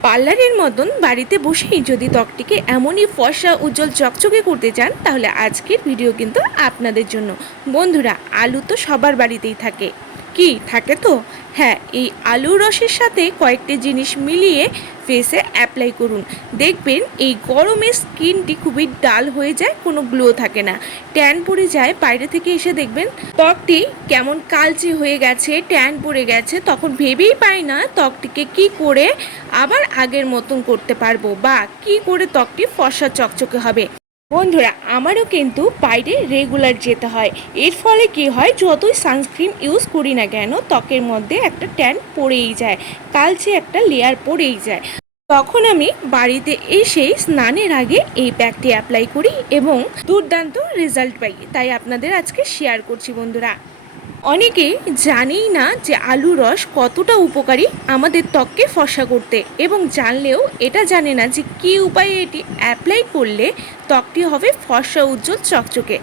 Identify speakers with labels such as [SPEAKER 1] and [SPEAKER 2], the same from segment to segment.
[SPEAKER 1] পার্লারের মতন বাড়িতে বসেই যদি ত্বকটিকে এমনই ফর্সা, উজ্জ্বল, চকচকে করতে চান, তাহলে আজকের ভিডিও কিন্তু আপনাদের জন্য। বন্ধুরা, আলু তো সবার বাড়িতেই থাকে। কি, থাকে তো? হ্যাঁ এই আলু রসের সাথে কয়েকটি জিনিস মিলিয়ে ফেসে অ্যাপ্লাই করুন। দেখবেন এই গরমে স্কিনটি খুবই ডাল হয়ে যায়, কোনো গ্লো থাকে না। ট্যান পড়ে যায়, বাইরে থেকে এসে দেখবেন ত্বকটি কেমন কালচে হয়ে গেছে ট্যান পড়ে গেছে, তখন ভেবেই পাই না ত্বকটিকে কি করে আবার আগের মতন করতে পারব বা কি করে ত্বকটি ফর্সা চকচকে হবে। বন্ধুরা, আমারও কিন্তু বাইরে রেগুলার যেতে হয়। এর ফলে কি হয়, যতই সানস্ক্রিন ইউজ করি না কেন, ত্বকের মধ্যে একটা ট্যান পড়েই যায় কালচে একটা লেয়ার পড়েই যায়। তখন আমি বাড়িতে এসেই স্নানের আগে এই প্যাকটি অ্যাপ্লাই করি এবং দুর্দান্ত রেজাল্ট পাই। তাই আপনাদের আজকে শেয়ার করছি বন্ধুরা। অনেকেই জানেই না যে আলু রস কতটা উপকারী আমাদের ত্বককে ফসা করতে এবং জানলেও এটা জানে না যে কী উপায়ে এটি অ্যাপ্লাই করলে ত্বকটি হবে ফর্সা উজ্জ্বল চকচকে।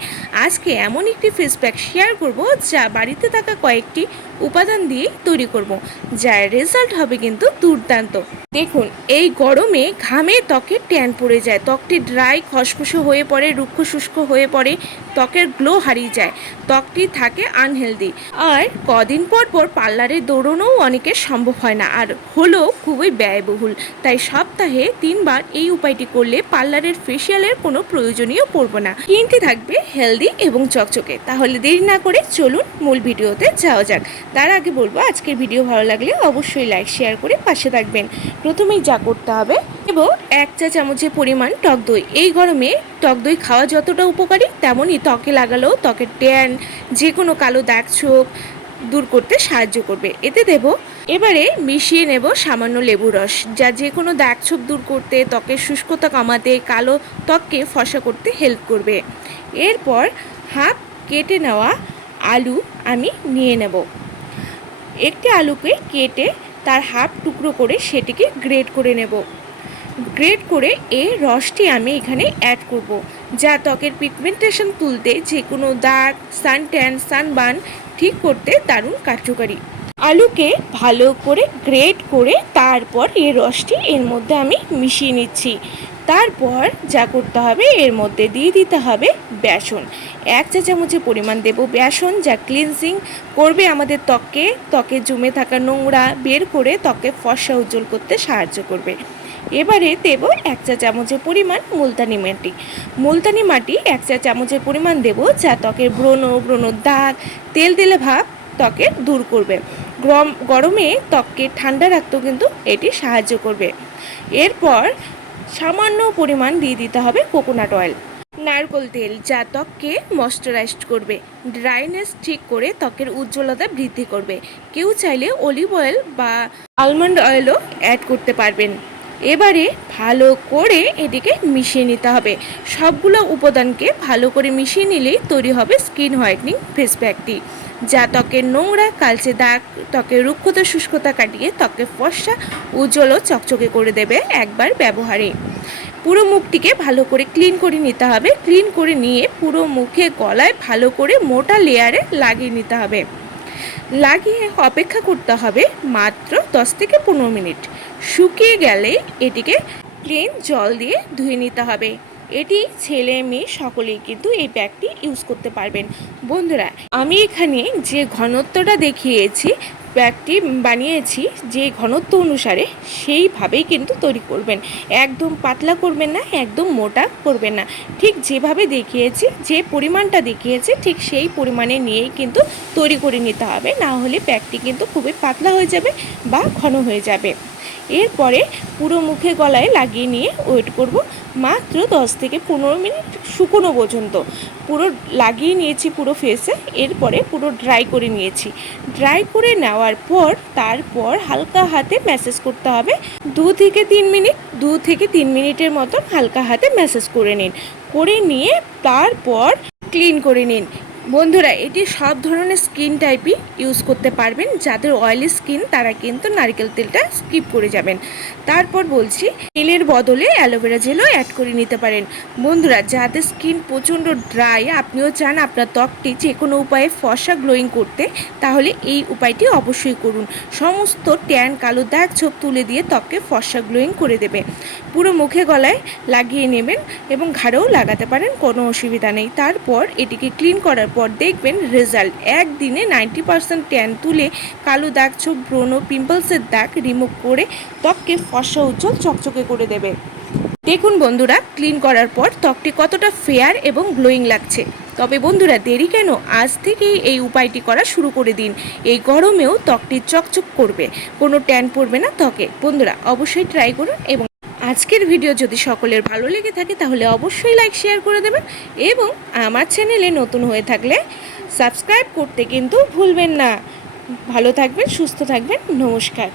[SPEAKER 1] আজকে এমন একটি ফেস প্যাক শেয়ার করব যা বাড়িতে থাকা কয়েকটি উপাদান দিয়ে তৈরি করব, যার রেজাল্ট হবে কিন্তু দুর্দান্ত। দেখুন, এই গরমে ঘামে ত্বকে ট্যান পড়ে যায়, ত্বকটি ড্রাই খসখসে হয়ে পড়ে, রুক্ষ শুষ্ক হয়ে পড়ে, ত্বকের গ্লো হারিয়ে যায়, ত্বকটি থাকে আনহেলদি আর কদিন পর পর পার্লারে দৌড়ানোও অনেকের সম্ভব হয় না। আর হলেও খুবই ব্যয়বহুল। তাই সপ্তাহে তিনবার এই উপায়টি করলে পার্লারের ফেসিয়ালের কোনো প্রয়োজনীয় পড়বে না। স্কিনটি থাকবে হেলদি এবং চকচকে। তাহলে দেরি না করে চলুন মূল ভিডিওতে যাওয়া যাক। তার আগে বলব, আজকের ভিডিও ভালো লাগলে অবশ্যই লাইক শেয়ার করে পাশে থাকবেন। প্রথমেই যা করতে হবে এবং এক চা চামচের পরিমাণ টক দই। এই গরমে টক দই খাওয়া যতটা উপকারী, তেমনই ত্বকে লাগালেও ত্বকের ট্যান যে কোনো কালো দাগ ছোপ দূর করতে সাহায্য করবে। এতে দেব এবারে মিশিয়ে নেব সামান্য লেবু রস, যা যে কোনো দাগ ছোপ দূর করতে, ত্বকের শুষ্কতা কমাতে, কালো ত্বককে ফসা করতে হেল্প করবে। এরপর হাফ কেটে নেওয়া আলু আমি নিয়ে নেব। একটি আলুকে কেটে তার হাফ টুকরো করে সেটিকে গ্রেট করে নেব। গ্রেট করে এই রসটি আমি এখানে অ্যাড করব। যা ত্বকের পিগমেন্টেশন তুলতে যে কোনো দাগ সানট্যান সানবার্ন ঠিক করতে দারুণ কার্যকারী। আলুকে ভালো করে গ্রেড করে তারপর এই রসটি এর মধ্যে আমি মিশিয়ে নিচ্ছি। তারপর যা করতে হবে, এর মধ্যে দিয়ে দিতে হবে বেসন। এক চা চামচের পরিমাণ দেব বেসন, যা ক্লিনজিং করবে আমাদের ত্বককে। ত্বকে জমে থাকা নোংরা বের করে ত্বকে ফর্সা উজ্জ্বল করতে সাহায্য করবে। এবারে দেব এক চা চামচের পরিমাণ মুলতানি মাটি। মুলতানি মাটি এক চা চামচের পরিমাণ দেব যা ত্বকের ব্রণ ব্রণ দাগ, তেল তেলে ভাব ত্বকে দূর করবে। গরম, গরমে ত্বককে ঠান্ডা রাখতেও কিন্তু এটি সাহায্য করবে। এরপর সামান্য পরিমাণ দিয়ে দিতে হবে কোকোনাট অয়েল। নারকোল তেল যা ত্বককে ময়শ্চারাইজড করবে। ড্রাইনেস ঠিক করে ত্বকের উজ্জ্বলতা বৃদ্ধি করবে। কেউ চাইলে অলিভ অয়েল বা আলমন্ড অয়েলও অ্যাড করতে পারবেন। এবারে ভালো করে এটিকে মিশিয়ে নিতে হবে। সবগুলো উপাদানকে ভালো করে মিশিয়ে নিলেই তৈরি হবে স্কিন হোয়াইটনিং ফেস প্যাকটি। যা ত্বকের নোংরা, কালচে দাগ, ত্বকের রুক্ষতা শুষ্কতা কাটিয়ে ত্বকে ফর্সা, উজ্জ্বল ও চকচকে করে দেবে একবার ব্যবহারে। পুরো মুখটিকে ভালো করে ক্লিন করে নিতে হবে। ক্লিন করে নিয়ে পুরো মুখে গলায় ভালো করে মোটা লেয়ারে লাগিয়ে নিতে হবে। লাগিয়ে অপেক্ষা করতে হবে মাত্র দশ থেকে পনেরো মিনিট। শুকিয়ে গেলে এটিকে প্লেন জল দিয়ে ধুয়ে নিতে হবে। এটি ছেলে মেয়ে সকলেই কিন্তু এই ব্যাগটি ইউজ করতে পারবেন। বন্ধুরা, আমি এখানে যে ঘনত্বটা দেখিয়েছি ব্যাগটি বানিয়েছি যে ঘনত্ব অনুসারে সেইভাবেই কিন্তু তৈরি করবেন। একদম পাতলা করবেন না, একদম মোটা করবেন না। ঠিক যেভাবে দেখিয়েছি, যে পরিমাণটা দেখিয়েছে, ঠিক সেই পরিমাণে নিয়েই কিন্তু তৈরি করে নিতে হবে। না হলে ব্যাগটি কিন্তু খুবই পাতলা হয়ে যাবে বা ঘন হয়ে যাবে। এরপরে পুরো মুখে গলায় লাগিয়ে নিয়ে ওয়েট করব মাত্র দশ থেকে পনেরো মিনিট শুকনো পর্যন্ত। পুরো লাগিয়ে নিয়েছি পুরো ফেসে এরপরে পুরো ড্রাই করে নিয়েছি। ড্রাই করে নেওয়ার পর তারপর হালকা হাতে ম্যাসেজ করতে হবে। দু থেকে তিন মিনিট, দু থেকে তিন মিনিটের মতন হালকা হাতে ম্যাসেজ করে নিন। করে নিয়ে তারপর ক্লিন করে নিন। বন্ধুরা, এটি সব ধরনের স্কিন টাইপই ইউজ করতে পারবেন। যাদের অয়েলি স্কিন তারা কিন্তু নারকেল তেলটা স্কিপ করে যাবেন। তারপর বলছি, তেলের বদলে অ্যালোভেরা জেলও অ্যাড করে নিতে পারেন। বন্ধুরা, যাদের স্কিন প্রচণ্ড ড্রাই আপনিও চান আপনার ত্বকটি যে কোনো উপায়ে ফসা গ্লোয়িং করতে, তাহলে এই উপায়টি অবশ্যই করুন। সমস্ত ট্যান কালো দাগ ছোপ তুলে দিয়ে ত্বককে ফসা গ্লোয়িং করে দেবে। পুরো মুখে গলায় লাগিয়ে নেবেন এবং ঘাড়েও লাগাতে পারেন, কোনো অসুবিধা নেই। তারপর এটিকে ক্লিন করার পর দেখবেন রেজাল্ট একদিনে নাইনটি পার্সেন্ট ট্যান তুলে কালো দাগ, ছোপ, ব্রণ পিম্পলসের দাগ রিমুভ করে ত্বককে ফর্সা, উজ্জ্বল, চকচকে করে দেবে। দেখুন বন্ধুরা ক্লিন করার পর ত্বকটি কতটা ফেয়ার এবং গ্লোয়িং লাগছে। তবে বন্ধুরা, দেরি কেন? আজ থেকেই এই উপায়টি করা শুরু করে দিন। এই গরমেও ত্বকটি চকচক করবে, কোনো ট্যান পড়বে না ত্বকে। বন্ধুরা, অবশ্যই ট্রাই করুন এবং আজকের ভিডিও যদি সকলের ভালো লেগে থাকে, তাহলে অবশ্যই লাইক শেয়ার করে দেবেন এবং আমার চ্যানেলে নতুন হয়ে থাকলে সাবস্ক্রাইব করতে কিন্তু ভুলবেন না। ভালো থাকবেন, সুস্থ থাকবেন, নমস্কার।